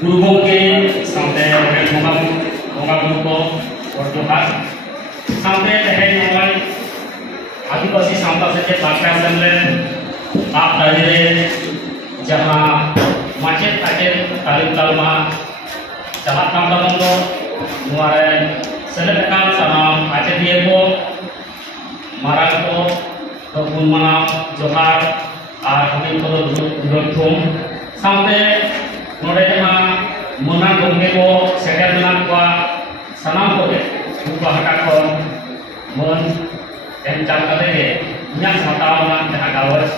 Guru gomke sampai bonga guru ko orjokat sampai tehen noy आदिवासी सामता से बातचीत करने आप तारीरे जहाँ माचेत ताचेत तालीम तालमा जहाँ तांगा बंदो मुआरे सेलेक्टकान सनाम आचेतिये को मारा को तो गुणमना जोहार आर हमें को दुर्गम सामने नोड़े जहाँ मुना गोंगे को सेकेंड को सनाम को दे उपहार को मन yang cara deh, nyak satawa nak kawas,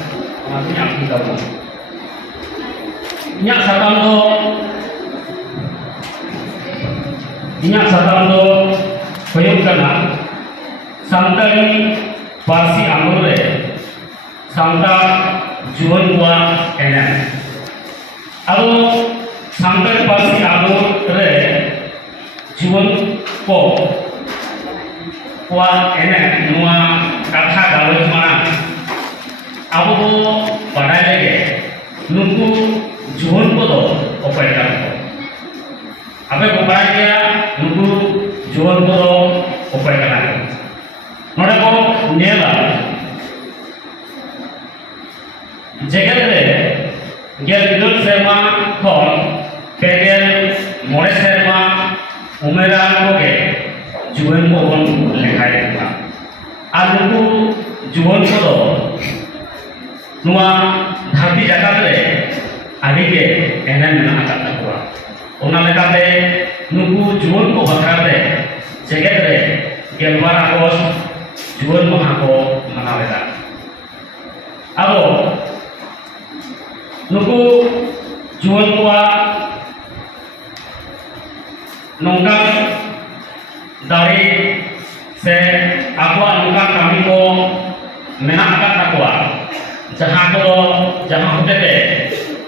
orang nyak kita pun. Nyak satawa do, koyok kana, santari parsi amure, santa jual buah enak. Alo santari parsi amure, jual po. Kuat enak nuah kata gaul mana, abu tu badai lagi, nunggu jual bodo operator ko, abe badai dia nunggu jual bodo operator ko, nora ko nela, jaga le, gel idul serma kon, pegel more serma umeran ko ke. जुवन को बन लिखाई था आलू जुवन को तो नुआ धापी जगह ले आगे के एनएन में आता हुआ उन्हें लगा पे नुकु जुवन को बकरा ले जगह ले गेलवार आकोश जुवन महा को मनावेगा अब नुकु जुवन को नौका dari se aku angka kami ko menakat takwa jahan hote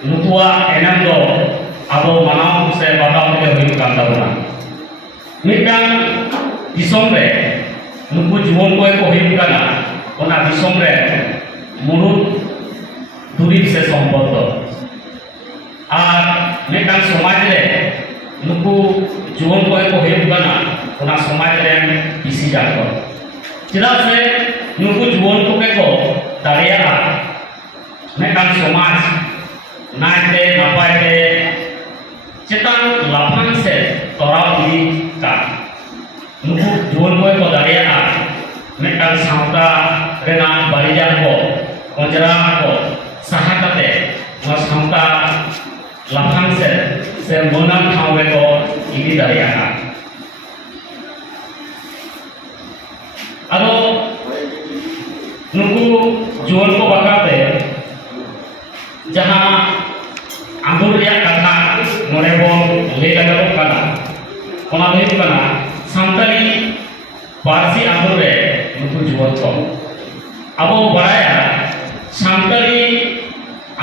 nutua enam do abo manau se batau ke huyu kan dauna mitang disomre nuku juwon ko huyu kana ona disomre murut durib se সম্পর্ক আর mitang somaj le nuku juwon ko huyu kana उना समाज rain इसी जातो चिदा से नुकु जुवन को के को दारिया मेकान समाज नाइते नपाइते चितान लाफान से तोराव दी का नुकु जुवन को दारिया मेकान सावता रेना बारिजा को कंजरा को सहाकते न सावता लाफान से मोनन खावे को इदी दारिया अदो नुकु जुवन को बकाते जहाँ आंगुर या कथा नोरे बो ले लगो कना कोना भेद कना संतरी पारसी आंगुर रे नुकु जुवन को अबो बराया संतरी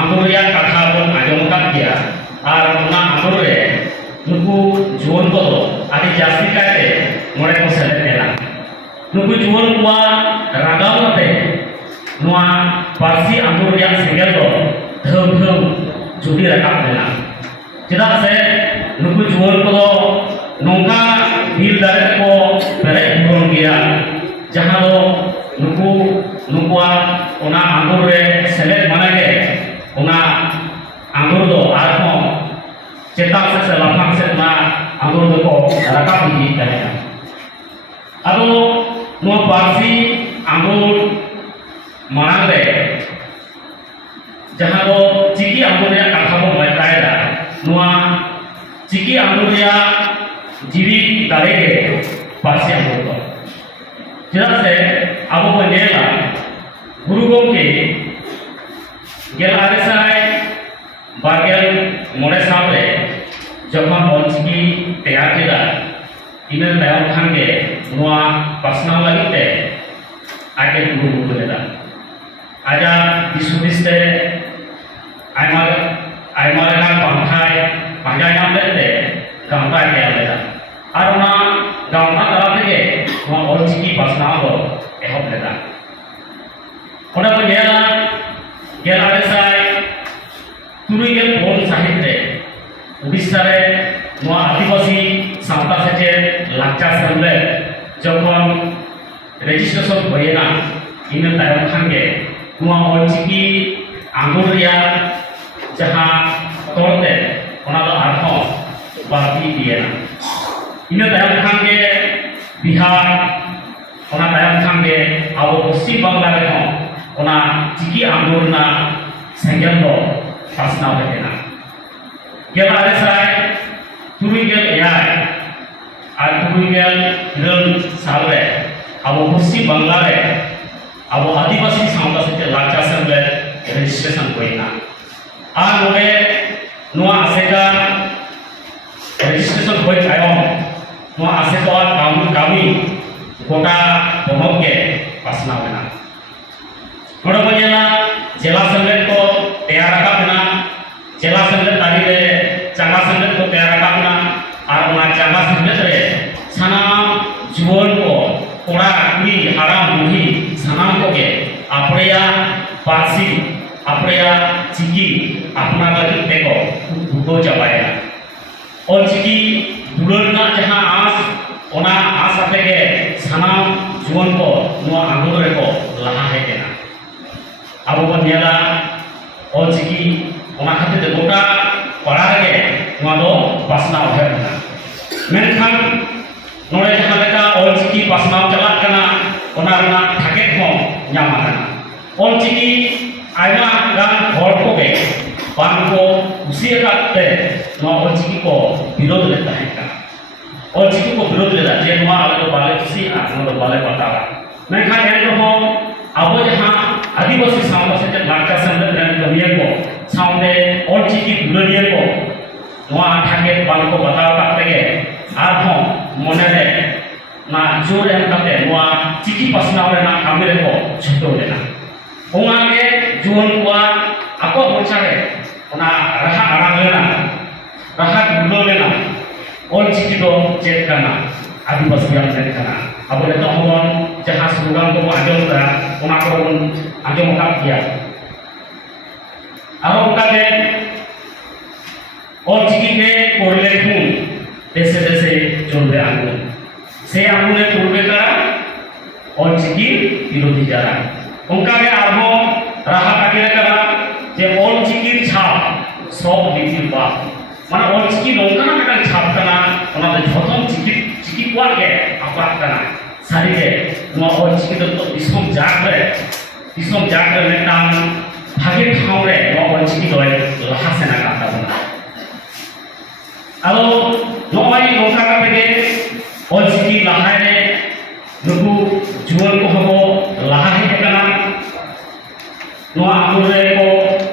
आंगुर या कथा बन आजम का किया और उना आंगुर रे नुकु जुवन को आदि जास्ती काते नोरे को सेलेक्ट लेना नुकु जुवन कुआ रागाव ते नुआ पारसी आंगुर या सिंगल दो धम जुटी रकाब लेना चिदा से नुकु जुवन को दो नौका भील दारे को पेरे बुन गया जहाँ दो नुकुआ उना आंगुर रे सेलेक्ट माने के उना आंगुर दो आरको चेताक से लाफाक से ना आंगुर दो को रकाब दी करेगा अब नुआ पारसी आंगुर मांग ले जहाँ दो चिकी आंगुर या कथा बो बताएगा नुआ चिकी आंगुर या जीवी दारे के पारसी आंगुर को जिधर से अब वो नेला गुरुगों के गेल आरिसाई बागेल मोड़े सामने जब हम चिकी तैयार किया इन्हें तैयार खाने नुआ पर्सनल लगी थे आगे गुरु लेदा आजा विश्वविद्यालय आयमाल का पंखाई नाम लेते गांवता क्या लेदा और उना गांवता तलाब लगे वहाँ और चिकी पर्सनल को एहब लेदा उन्हें को गेला गेल आरिसाई तुरी गेल फोन साहित्य उड़ीसा रे नोआ आदिवासी सावता सेचे लाचार सेमले जखन रेजिस्ट्रेशन होयना इन तायम खानगे नोआ ओलचिकी आंगुर रिया जहां तोरते ओना दो आरहो बाकी दिएना इन तायम खानगे बिहार ओना तायम खानगे आबो पश्चिम बांग्ला रे हो ओना चिकी आंगुर ना सेंगेल दो पासना हेना गेला रेसाय तुरुगेल एयाय और तुरुगेल हिरल सालरे अब पश्चिम बांग्ला रे अब आदिवासी सावता सेचे लाचा सेमले रेजिस्ट्रेशन होइना आ नोडे नोआ आसेगा रेजिस्ट्रेशन होय तायम नोआ आसेगा कामी गोटा पनोत के पासना होना नोडे बजेला जिला सेमलेट को तैयार राखा जिला सेमलेट तारी रे चांगा सेमलेट को तैयार राखा और ओना चांगा सेमलेट रे सानाम जुवन को कोड़ा कुड़ी हाराम बुढ़ी सानाम को के आपरेया पारसी आपरेया चिकी अपना लगी तेको बुडो चाबाया और चिकी बुडोना जहां आस ओना आस आते के सानाम जुवन को नोआ आंगुर रे को लहा है केना अब बन नेला और चिकी ओना खातिर ते गोटा पड़ा रे नोआ दो पासना होना मेनखान नोड़े जहां लेका ओलचिकी पासनाव चलाक कना ओना रना थाके हो ᱧᱟᱢ आकना ओलचिकी आयमा गान हर को गे बान को कुसियाकाते नो ओलचिकी को विरोध लेता है का ओलचिकी को विरोध लेता जे नो आले को बाले कुसी आ नो बाले बतावा मेखा एन हो अब जहां आदिवासी सावता से लाचा संदर्भ रन कमिया को सावते ओलचिकी विरोधिया को नो थाके बान को बतावा काते आरहों मने रे ना जोर एम काते नोआ चिकी पासनाव रे ना कामी रे को छुटो लेना ओंगा के जुवन कोआ आको मोचारे ओना रहा आराम लेना रहा गुलो लेना ओल चिकी दो चेक करना आदिवासी आम चेक करना अब लेतो हमन जहां स्लोगान को आजम दा ओना को आजम का किया आरो का के ओल चिकी के कोरले खून देशे देशे चलबे आंगुन से आंगुने चलबे करा और चिकी विरोधी जारा उनका के आरहो राहा काटिया करा जे ओल चिकी छाप सब बिथिल बा माने ओल चिकी नोंकाना मेटा छाप कना ओना दे झोतम चिकी क्वा के आपा कना सारी रे नो ओल चिकी तो दिसम जाग रे मेटा भागे ठाव रे नो ओल चिकी दोय लाहा सेना काटा बना आलो नोई नोका का पेगे ओलचिकी लाहाय रे नुकु जुवन को हबो लाहा हे कना नो आंगुर रे को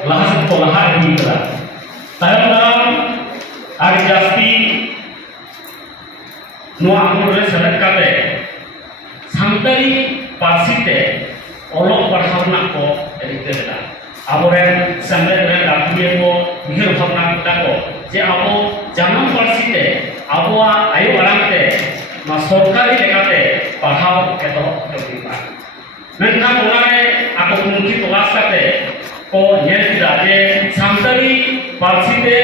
लाहा से को लाहा ही करा तायम दाम आगे जास्ती नो आंगुर रे सेलेक्ट काते सानताली पारसी ते ओलोक पढ़ावना को एरिते देला आबोरे सेमले रे गाथुए को उहिर भावना का को जे आबो जानम पारसी ते आबोआ आयु आरामते मा सरकारी लेकाते पढ़ाव एतो कबिबा मेनखान ओनारे आको मुखी तलाश काते को नेल किदा जे सानताली पारसी ते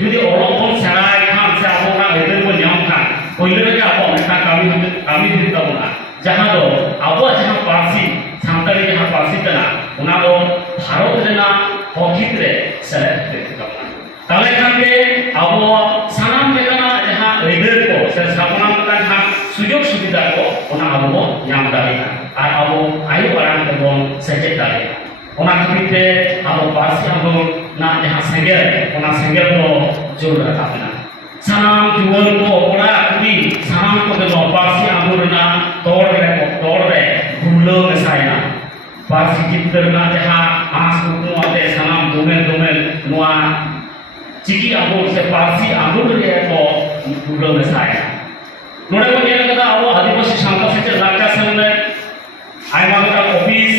जुदि ओलोक बन सेराय खान से आबोना हेदर को ᱧᱟᱢ खान पहिले रे आबो मेटा कामी हित ताबोना जहां दो आबो जहां पारसी सानताली जहां पारसी तना ओना दो भारत रेना हकित रे सेलेक्ट करता ताले खान के आबो सानाम लेकाना जहां रेदर को से सापना का जहां सुयोग सुविधा को ओना आबो ᱧᱟᱢ दारेगा और आबो आयु आराम के बोन सेचे दारेगा ओना खबिते आबो पारसी आबो ना जहां सेंगेल ओना सेंगेल को जोर रखाना सानाम जुवन को ओड़ा कुड़ी सानाम को दो पारसी आबो ना तोड़ रे गुलो मेसाया पारसी जितरना जहां आस को आते सानाम दोमेल नोआ चिकी आंगुर से पारसी आंगुर रे को गुलो मेसाया नोडे को नेल कदा आबो आदिवासी सावता से लाचा सेमले आयमा का ऑफिस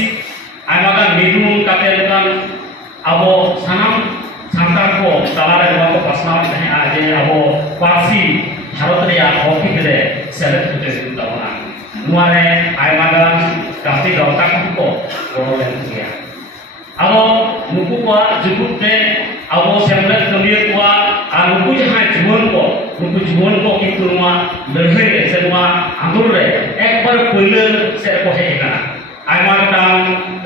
आयमा का मीटिंग काते लकान आबो सानाम सानतार को तालारे को प्रश्न है आज आबो पारसी भारत रे हकित रे सेलेक्ट होते दावना नुआरे आयमा का काफी दौता को गोरो ले गया अब नुकु को जुकुते abo semlet kami kuwa nuku jahai juवन को किंतु लड़ाई रे से आंदोलन रे एक बार पहले से को हेजना आयमा गोटां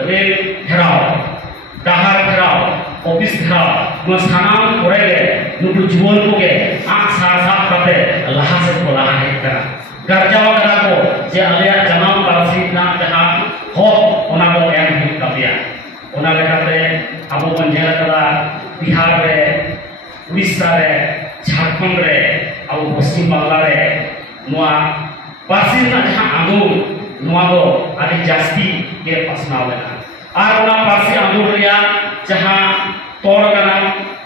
रेल घेराव डाहार घेराव ऑफिस घेराव सानाम परे गे नुकु जुवन को गे आंख साफ करते लहा से को लहा हेजना garjawa kena ko je alia janam parsi na jaha hok ona ko em hit kapia ona lekate abo bon jela kala Bihar re Odisha re Jharkhand re abo Paschim Bangla re noa parsi na jaha andol noa do adi jasti ge pasnaw lena ar ona parsi andol ria jaha tor kana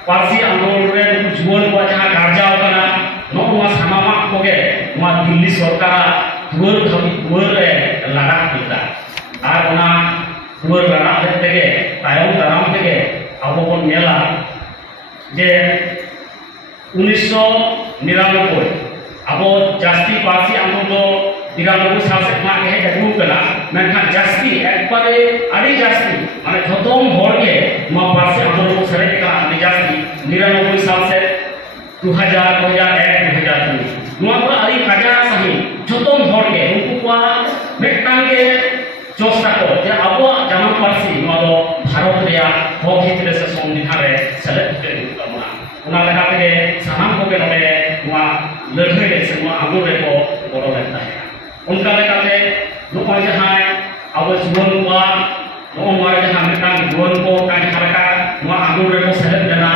parsi andol re juwan ko jaha garjawa kana noa sanama ko ge Delhi सरकार दुआर रे लड़ा किया और दुआर लड़ा तेगे तायम दाराम तेगे अब बन नेला जे 1999 अब जास्ती पार्सी आंदोलन 93 साल से मा के जगू कला मेनखान जास्ती एक बारे आड़ी जास्ती माने जतम हर के मा पार्सी आंदोलन को सरे का आड़ी जास्ती 99 साल से 2000 2001 2002 नुआ को आरी काजा सही जतम हर के उनको को मेटांग के चोस्ता को जे अब जामा पार्सी नुआ दो भारत रिया हक हित से संविधान रे सेलेक्ट के तमना उना लगा के सानाम को के नमे नुआ लड़ाई रे से नुआ आगो रे को बरो लेता है उनका लगा के नुआ जहां अब जीवन नुआ नुआ जहां मेटांग जीवन को का हरका नुआ आगो रे को सेलेक्ट देना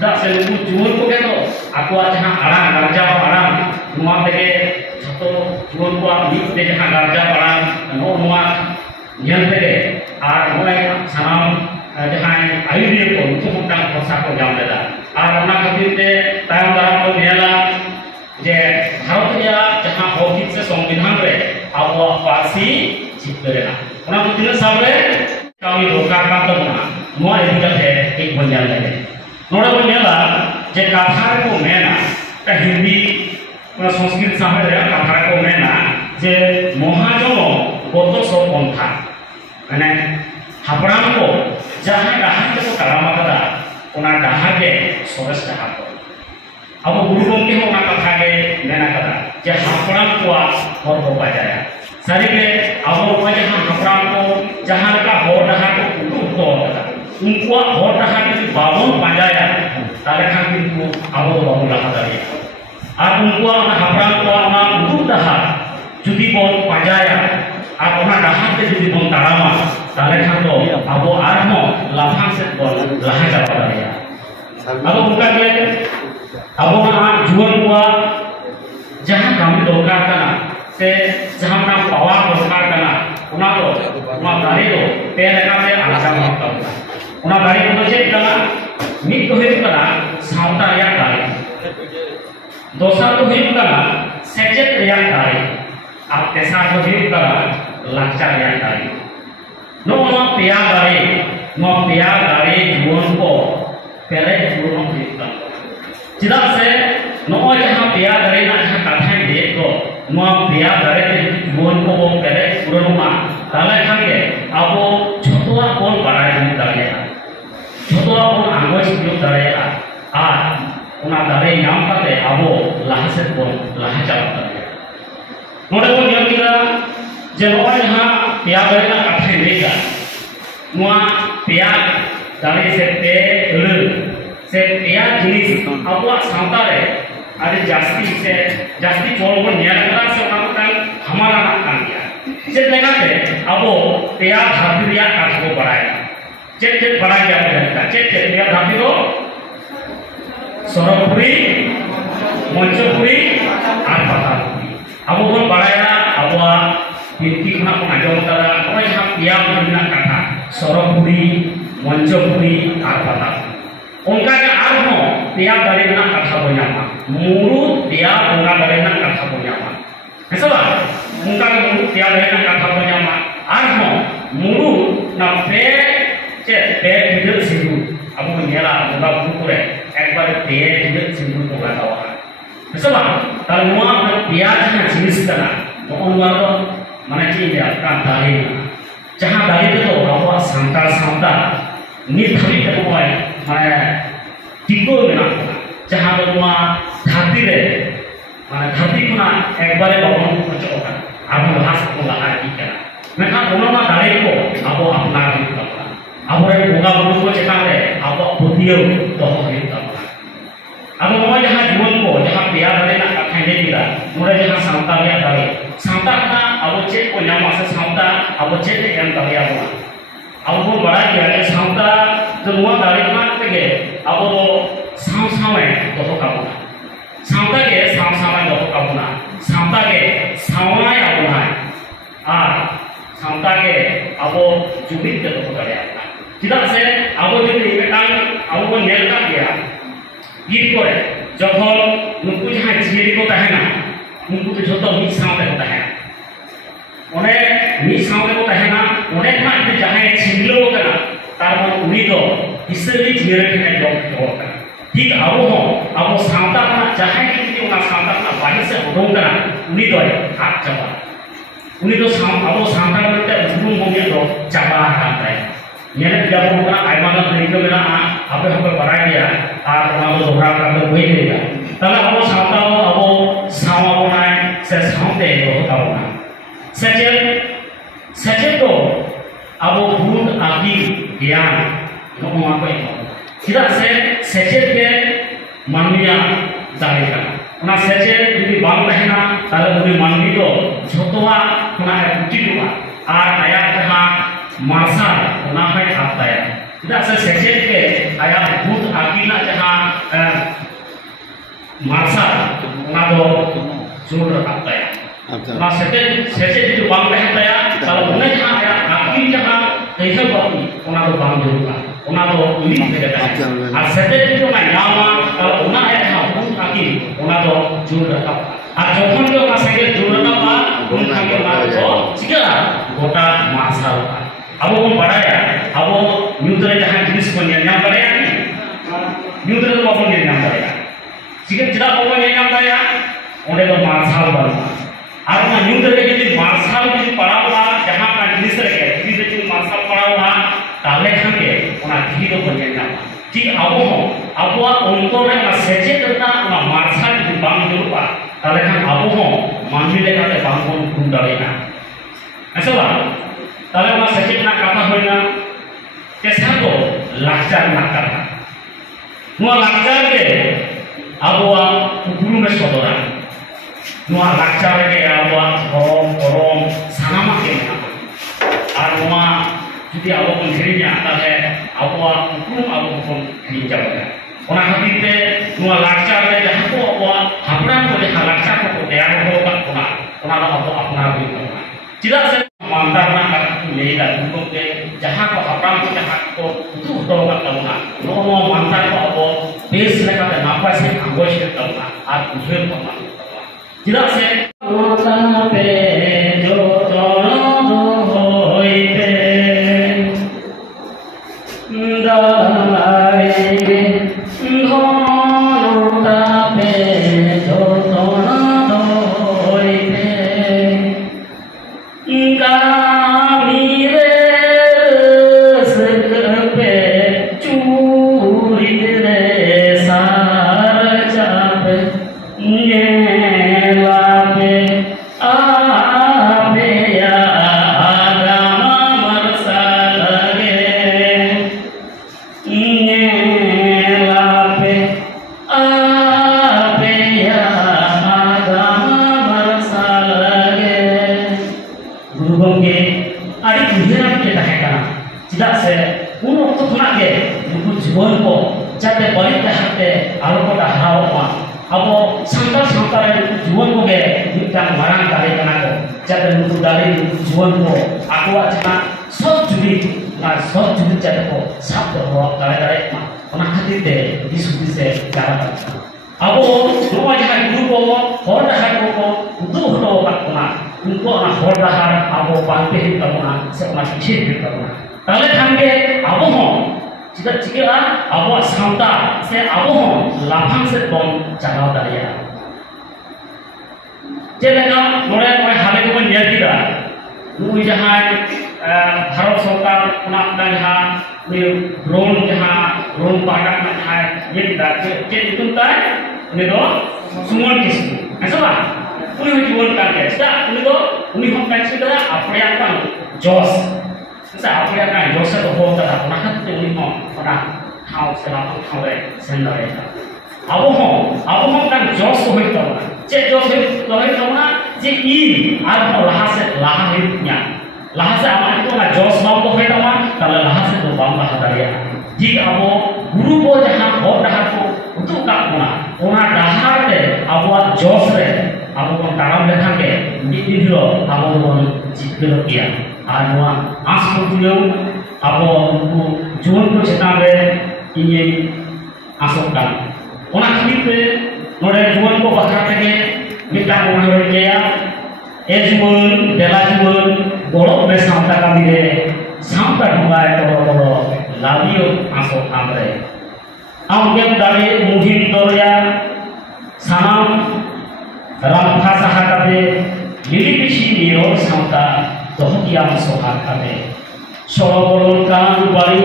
दा से नुकु जीवन को के तो aku jahang arang garja arang nuwa tege joto juon ko mit te jahang garja arang no nuwa nyen tege ar noi sanam jahang idea ko untuk tang bhasa ko jam leda ar ona khatir te tayam daram ko nela je bharat ya jahang hokit se संविधान re abo parsi jitberena ona ko tin sabre kami roka ka tamna nuwa idika the ek banjal lege नोड़ा को नेला जे कथा को मेना का हिंदी और संस्कृत सामने रे कथा को मेना जे महाजन गत सो पंथा माने हापराम को जहां डाहार को तारामा कदा ओना डाहार के सोरस डाहार को अब गुरु गंगे ओना कथा के मेना कदा जे हापराम को हर हो पाया सारी के अब को जहां हापराम को जहां का हो डाहार को उदु को कदा उनको हर डाहार के बाबन पाजाया ताले खान किंतु अब बाबू लाहा दाड़ी और उनको हापराम को उदु डाहार जुदी बन पाजाया और ओना डाहार के जुदी बन तारामा ताले खान तो अब आरहो लाफांग से बन लाहा जाबा दाड़ी अब उनका के अब जुवन को जहां काम दरकार कना से जहां ना पावा दरकार कना उना तो उना दाड़ी तो पे लेका से आसाम होता उना दाड़ी को चेक कना मित को हुई कना सावता या दाड़ी दोसर तो हुई कना सेचेत या दाड़ी आप तेसा तो हुई कना लाचा या दाड़ी नो पिया दाड़ी जुवन को पहले जुवन हुई कना चिदा से नो जहां पिया दाड़ी ना जहां कथा दे तो नो पिया दाड़ी के जुवन को वो पहले पुरनुमा ताले खागे अब छोटवा कोन बाराय दाड़ी जोतवा को आंगोज उपयोग दाड़ेया और उना दाड़े नाम काते आबो लाहा से को लाहा चाला दाड़ेया नोडे को नियम किला जे नोय जहां पिया दाड़े ना कथे लेगा नुआ पिया दाड़े से पे उड़ से पिया जिनिस आबो सावता रे आदि जास्ती चोल को नेल करा से उना का हमारा ना कान गया जे लेगाते आबो पिया धातु रिया काठ को बढ़ाया चेक बड़ा क्या होता है चेक मेरा धाती तो सरपुरी मंचपुरी और पतापुरी अब वो बढ़ाया अब हिंदी खाना को आजम करा और यहाँ पिया बना कथा सरपुरी मंचपुरी और पतापुरी उनका के आरहो पिया दारे ना कथा बन्यामा मुरु पिया उनका दारे ना कथा बन्यामा ऐसा बात उनका के मुरु पिया दारे ना कथा बन्यामा आरहो मुरु ना पे चे पे दिल सिंधु अब वो नेला उनका बुकुरे एक बार पे दिल सिंधु को लगा हुआ है सब ताल नुआ पिया जहां जिनिस कना तो उनवा तो माने की या का दाली जहां दाली तो बाबा सांता नित हरि को माने टिको मेना जहाँ दो नुआ धरती रे माने धरती खुना एक बारे बाबन खर्चो का अब लास को लगा दी करा मेखा ओना दाड़े को अब अपना भी करता अब रे बोगा बुरु को चेता रे अब बुद्धियो तो हो करता अब नवा जहाँ जीवन को जहाँ पिया दाड़े ना कथा ने दिला मोरे जहाँ सांता लिया दाड़े सांता का अब चेक को नाम से सांता अब चेक के एम दाड़े अब वो बड़ा किया कि सांता जो नुआ दाड़े का तेगे अब वो साव सावे दोतो काबुना सांता के साव सावे दोतो काबुना सांता के सावनाय आबुना आ सांता के अब जुमित के दोतो करे आबुना चिदा से अब जुदी मेटांग अब वो नेल का गया गीत करे जखन नुकु जहां जियरी को तहेना नुकु तो जतो मिट सावते को तहेना ओने मिट सावते को तहेना ओने खा जहां छिंगलो कना तार मन उनी दो इससे जियरे के जॉब को कना ठीक अब सावता जहां की सावता बाहर से उडों कना उनी दो हाथ चाबा उनी दो अब सावता करते उडुम होगे दो चाबा हाथ है नेले जब होगा आयमा का तरीका मेरा आपे हम बड़ा गया और हमारा दोहरा कर वही देगा तब अब सावता अब सावा बनाए से सावते होता होगा सचेत तो अब भूत आदि ज्ञान लोगों वहाँ पे चिदा से सचेत के मानवीय दाड़े का उना सचेत यदि बांग रहना ताले उनी मानवी तो झोतवा उना कुटी दुआ और आया जहाँ मासा उना पे आता है चिदा से सचेत के आया भूत आकिला जहाँ मासा उना तो जोड़ आता है उना सचेत जो बांग रहता है ताले उन्हें जहाँ आया आकिल जहाँ कहीं बाकी उना तो बांग जोड़गा उना तो उनी देता है और सचेत जो मैं नामा ताले उना आया जहाँ भूत आकिल उना तो जोड़ रखा और जोखन जो उना संगे जोड़ रखा बा उन खाके उना तो चिका गोटा मासा होगा अब वो बड़ा है अब वो न्यूट्रल जहाँ जिनिस को नियम करेगा नहीं न्यूट्रल को अपन नियम करेगा चिका चिदा को नियम करेगा उन्हें तो मार्शल बनना और वो न्यूट्रल के लिए मार्शल भी पड़ा हुआ जहाँ का जिनिस रखे जिनिस जो मार्शल पड़ा हुआ ताले खाके उन्हें धीरे को नियम ठीक अब वो उनको ने सचेत करना उन्हें मार्शल जो बांग जोड़वा ताले खान अब वो मानवी लेकर के बांग को ढूंढ डालेगा ऐसा बात ताले उन्हें सचेत ना काटा होना कैसा तो लाचार ना करना वो लाचार के अब वो गुरु में सोदरा वो लाचार के अब वो गरम सानामा के ना और वो जुदी अब वो हिरिया आता है अब वो गुरु अब वो हिरिया जाएगा उन्हें खातिर ते वो लाचार के जहाँ को अब वो हपना को जहाँ लाचार को तैयार होगा उन्हें अब अपना भी करना चिदा से मानता ना कर लेगा उनको के जहाँ को अपराध को जहाँ को तू होगा तबना नो मानता को अब बेस लगा के नापा से आगोश के तबना आज उसे तबना चिदा से माता पे जो दोनों होइते दाएंगे धोता पे जो दोनों होइते जीवन को जाते बड़ी कहते आलोक हरावा अब संतार संतार जीवन को गे मिट्टान मारांग दाड़े कना को जाते नुकु दाड़े जीवन को आकुआ जहाँ सब जुड़ी जाते को साफ हो दाड़े दाड़े मा ओना खातिर ते दिसुदी से जारा अब नोआ जहाँ गुरु को हर डहार को उदु हटो बातना उनको ओना हर डहार अब बांटे ही करना से ओना ठीक ही करना ताले खानगे अब हो चिदा चिका अब सावता से अब हो लाफांग से बन चलाव दाड़िया जेलेका नोड़े मैं हाले को मैं न्याय दिला नुई जहाँ भारत सरकार उना जहाँ ड्रोन जहाँ ड्रोन पाटा में जहाँ kita ke itu tay ini do semua kisah ऐसा उन्हीं जीवन का क्या इसका उन्हीं हम कैसे करा अपने आप का जोश ऐसा अपने आप का जोश तो होता था पुनः तो उन्हीं हम पुनः खाओ से लाभ खाओ रे सेंड रे अब हम का जोश को होता है जे जोश होता है जे ई आज हम लाहा से हमारे तो ना जोश नाम को होता है तब लाहा से तो बाम लाहा दरिया जी अब गुरु को जहाँ और डहार को उतो का ओना डहार पे अब जोश रे अब वो ताराम लेखा के निधि लो अब वो जितने लोग किया आज वो आस को तुलो अब वो जीवन को चेताव रे इन्हें आसों का ओना खरीद पे नोरे जीवन को बखाते के मिटा मोहर किया जीवन बेला जीवन बोलो में सांता का मिले सांता ढूंढाए तो लाभियो आसों काम रे हम क्या दारे मुहिम दौरिया सानाम रामफा साहाकाते लिलिपिशी निरो सांता दोहकिया सोहाकाते सोलोबोलों का बारी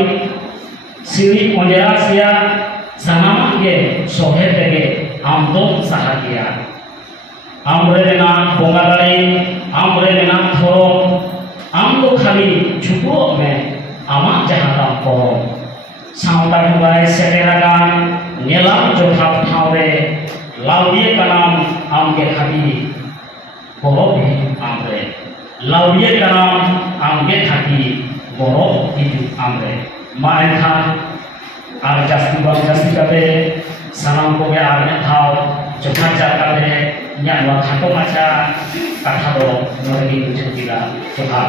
सिरी ओंजेरासिया सानाम के सोहेते के आमदो साहाकिया आमरे ना बोंगादारी आमरे ना थोरो आमलो खाली छुपो में आमा जहाता परो सांता ढुंगाए सेटेरागान नेलाम जोथाप ठावरे लाउडिये का नाम आमके खाती बोरो भी आमरे लाउडिये का नाम आमके खाती बोरो भी आमरे मारे था आर जास्ती करते सनाम को भी आरने थाव जोथा जाता है या लोग खातो माचा कथा दो नोरेगी कुछ किला जोथा